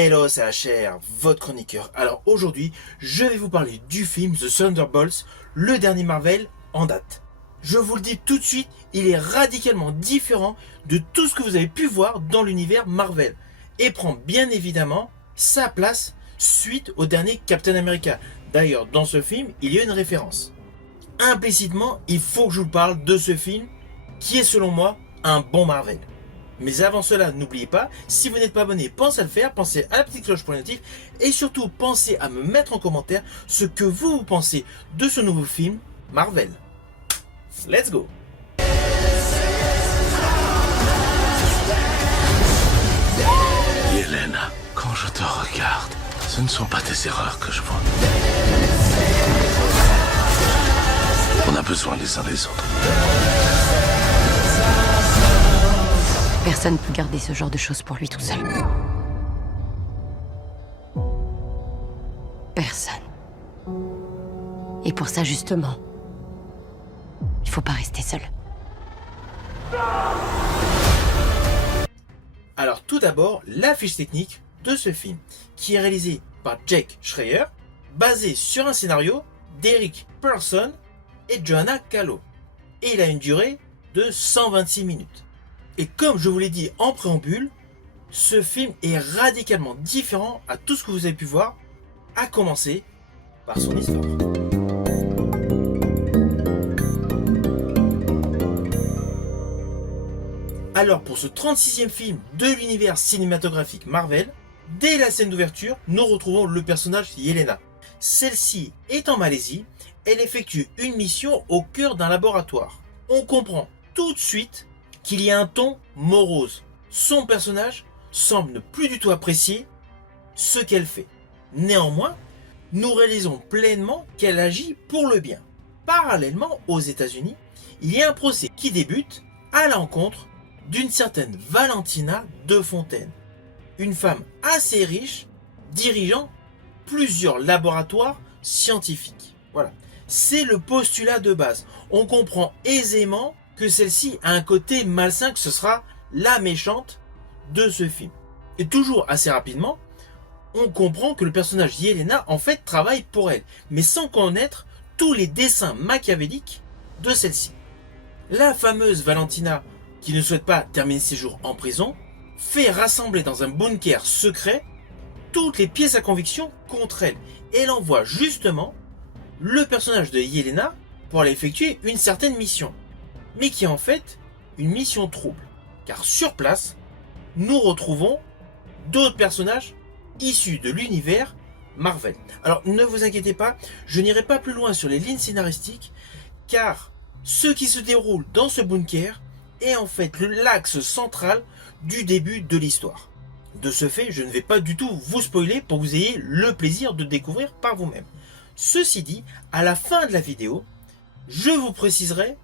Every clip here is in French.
Hello, c'est HR, votre chroniqueur. Alors aujourd'hui, je vais vous parler du film The Thunderbolts, le dernier Marvel en date. Je vous le dis tout de suite, il est radicalement différent de tout ce que vous avez pu voir dans l'univers Marvel et prend bien évidemment sa place suite au dernier Captain America. D'ailleurs, dans ce film, il y a une référence. Implicitement, il faut que je vous parle de ce film qui est selon moi un bon Marvel. Mais avant cela, n'oubliez pas, si vous n'êtes pas abonné, pensez à le faire, pensez à la petite cloche pour les notifs et surtout pensez à me mettre en commentaire ce que vous pensez de ce nouveau film Marvel. Let's go! Yelena, quand je te regarde, ce ne sont pas tes erreurs que je vois. On a besoin les uns des autres. Personne ne peut garder ce genre de choses pour lui tout seul. Personne. Et pour ça, justement, il faut pas rester seul. Alors tout d'abord, la fiche technique de ce film, qui est réalisé par Jake Schreier, basé sur un scénario d'Eric Pearson et Joanna Calo. Et il a une durée de 126 minutes. Et comme je vous l'ai dit en préambule, ce film est radicalement différent à tout ce que vous avez pu voir, à commencer par son histoire. Alors pour ce 36e film de l'univers cinématographique Marvel, dès la scène d'ouverture, nous retrouvons le personnage Yelena. Celle-ci est en Malaisie, elle effectue une mission au cœur d'un laboratoire. On comprend tout de suite qu'il y a un ton morose. Son personnage semble ne plus du tout apprécier ce qu'elle fait. Néanmoins, nous réalisons pleinement qu'elle agit pour le bien. Parallèlement aux États-Unis, il y a un procès qui débute à l'encontre d'une certaine Valentina de Fontaine, une femme assez riche dirigeant plusieurs laboratoires scientifiques. Voilà, c'est le postulat de base. On comprend aisément que celle-ci a un côté malsain, que ce sera la méchante de ce film. Et toujours assez rapidement, on comprend que le personnage Yelena en fait travaille pour elle, mais sans connaître tous les desseins machiavéliques de celle-ci. La fameuse Valentina, qui ne souhaite pas terminer ses jours en prison, fait rassembler dans un bunker secret toutes les pièces à conviction contre elle. Et elle envoie justement le personnage de Yelena pour aller effectuer une certaine mission, mais qui est en fait une mission trouble, car sur place, nous retrouvons d'autres personnages issus de l'univers Marvel. Alors ne vous inquiétez pas, je n'irai pas plus loin sur les lignes scénaristiques, car ce qui se déroule dans ce bunker est en fait l'axe central du début de l'histoire. De ce fait, je ne vais pas du tout vous spoiler pour que vous ayez le plaisir de découvrir par vous-même. Ceci dit, à la fin de la vidéo, je vous préciserai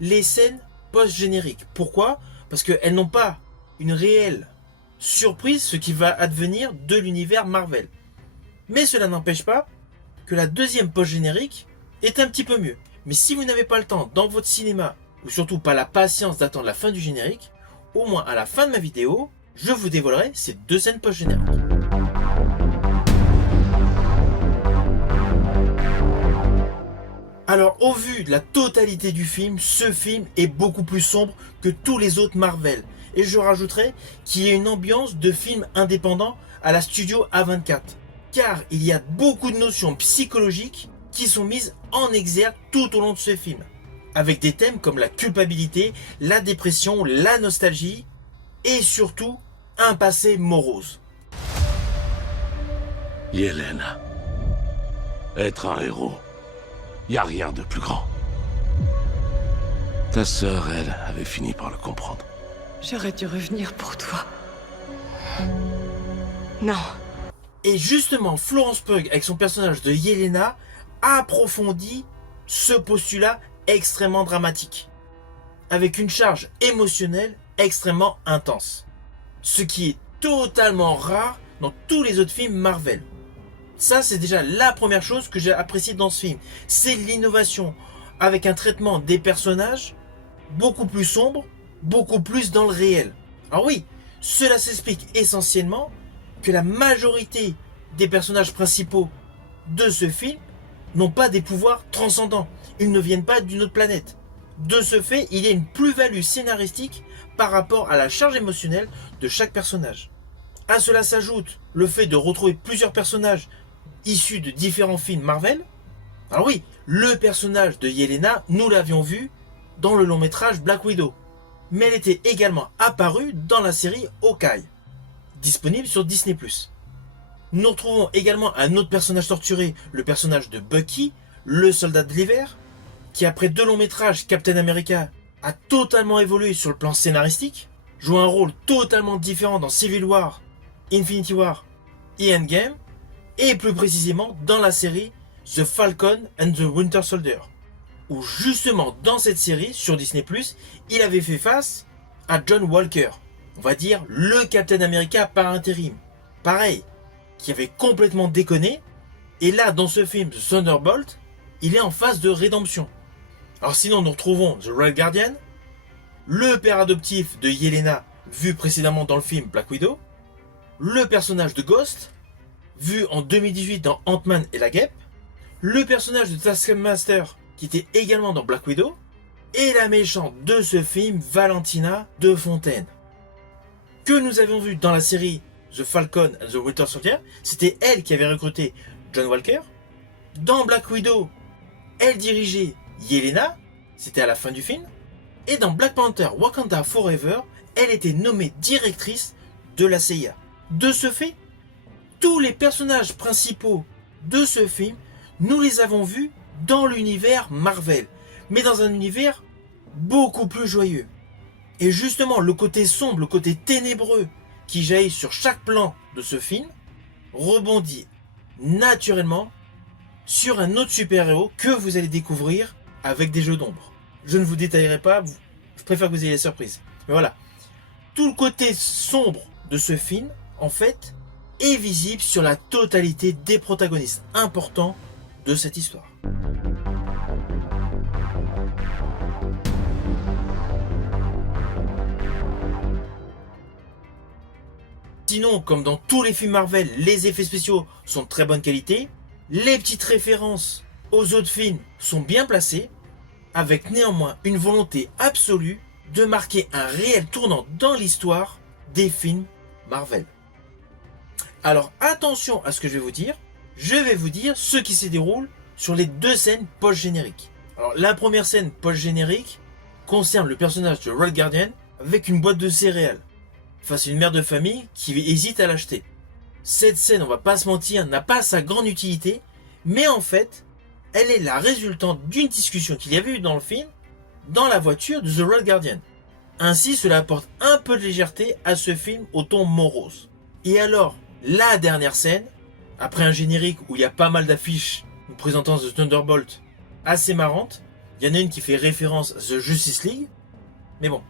les scènes post-génériques. Pourquoi ? Parce qu'elles n'ont pas une réelle surprise ce qui va advenir de l'univers Marvel. Mais cela n'empêche pas que la deuxième post-générique est un petit peu mieux. Mais si vous n'avez pas le temps dans votre cinéma, ou surtout pas la patience d'attendre la fin du générique, au moins à la fin de ma vidéo, je vous dévoilerai ces deux scènes post-génériques. Alors au vu de la totalité du film, ce film est beaucoup plus sombre que tous les autres Marvel. Et je rajouterai qu'il y a une ambiance de film indépendant à la studio A24. Car il y a beaucoup de notions psychologiques qui sont mises en exergue tout au long de ce film. Avec des thèmes comme la culpabilité, la dépression, la nostalgie et surtout un passé morose. Yelena, être un héros, y a rien de plus grand. Ta sœur, elle, avait fini par le comprendre. J'aurais dû revenir pour toi. Non. Et justement, Florence Pugh, avec son personnage de Yelena, approfondit ce postulat extrêmement dramatique, avec une charge émotionnelle extrêmement intense. Ce qui est totalement rare dans tous les autres films Marvel. Ça, c'est déjà la première chose que j'ai appréciée dans ce film. C'est l'innovation, avec un traitement des personnages beaucoup plus sombre, beaucoup plus dans le réel. Alors oui, cela s'explique essentiellement que la majorité des personnages principaux de ce film n'ont pas des pouvoirs transcendants. Ils ne viennent pas d'une autre planète. De ce fait, il y a une plus-value scénaristique par rapport à la charge émotionnelle de chaque personnage. À cela s'ajoute le fait de retrouver plusieurs personnages issus de différents films Marvel. Alors oui, le personnage de Yelena, nous l'avions vu dans le long métrage Black Widow. Mais elle était également apparue dans la série Hawkeye, disponible sur Disney+. Nous retrouvons également un autre personnage torturé, le personnage de Bucky, le soldat de l'hiver, qui après 2 longs métrages Captain America a totalement évolué sur le plan scénaristique, joue un rôle totalement différent dans Civil War, Infinity War et Endgame, et plus précisément dans la série The Falcon and the Winter Soldier, où justement dans cette série sur Disney+, il avait fait face à John Walker, on va dire le Captain America par intérim. Pareil, qui avait complètement déconné, et là dans ce film The Thunderbolt, il est en phase de rédemption. Alors sinon nous retrouvons The Red Guardian, le père adoptif de Yelena vu précédemment dans le film Black Widow, le personnage de Ghost, vu en 2018 dans Ant-Man et la Guêpe, le personnage de Taskmaster qui était également dans Black Widow, et la méchante de ce film, Valentina de Fontaine, que nous avions vu dans la série The Falcon and the Winter Soldier. C'était elle qui avait recruté John Walker. Dans Black Widow, elle dirigeait Yelena, c'était à la fin du film. Et dans Black Panther Wakanda Forever, elle était nommée directrice de la CIA. De ce fait, tous les personnages principaux de ce film, nous les avons vus dans l'univers Marvel, mais dans un univers beaucoup plus joyeux. Et justement, le côté sombre, le côté ténébreux qui jaillit sur chaque plan de ce film rebondit naturellement sur un autre super-héros que vous allez découvrir avec des jeux d'ombre. Je ne vous détaillerai pas, je préfère que vous ayez la surprise. Mais voilà, tout le côté sombre de ce film, en fait, est visible sur la totalité des protagonistes importants de cette histoire. Sinon, comme dans tous les films Marvel, les effets spéciaux sont de très bonne qualité. Les petites références aux autres films sont bien placées, avec néanmoins une volonté absolue de marquer un réel tournant dans l'histoire des films Marvel. Alors attention à ce que je vais vous dire. Je vais vous dire ce qui se déroule sur les 2 scènes post-génériques. Alors la première scène post-générique concerne le personnage de Red Guardian avec une boîte de céréales face à une mère de famille qui hésite à l'acheter. Cette scène, on va pas se mentir, n'a pas sa grande utilité, mais en fait, elle est la résultante d'une discussion qu'il y avait eu dans le film, dans la voiture de The Red Guardian. Ainsi, cela apporte un peu de légèreté à ce film au ton morose. Et alors, la dernière scène, après un générique où il y a pas mal d'affiches nous présentant The Thunderbolt assez marrantes, il y en a une qui fait référence à The Justice League, mais bon,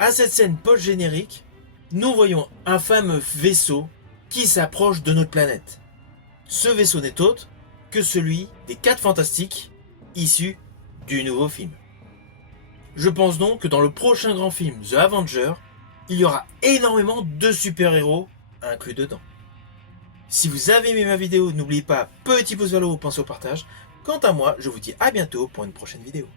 à cette scène post-générique, nous voyons un fameux vaisseau qui s'approche de notre planète. Ce vaisseau n'est autre que celui des 4 Fantastiques issus du nouveau film. Je pense donc que dans le prochain grand film The Avengers, il y aura énormément de super-héros inclus dedans. Si vous avez aimé ma vidéo, n'oubliez pas, petit pouce vers le haut, pensez au partage. Quant à moi, je vous dis à bientôt pour une prochaine vidéo.